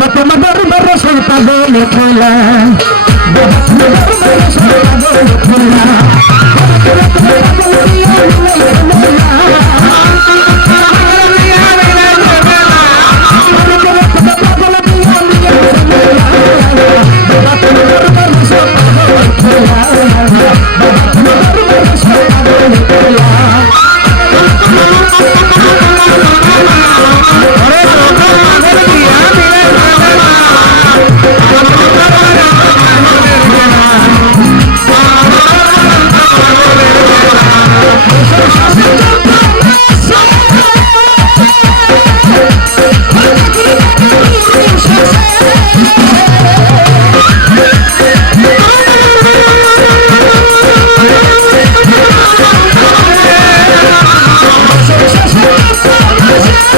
বাবা তোমাদের বরসে পাগল খেলা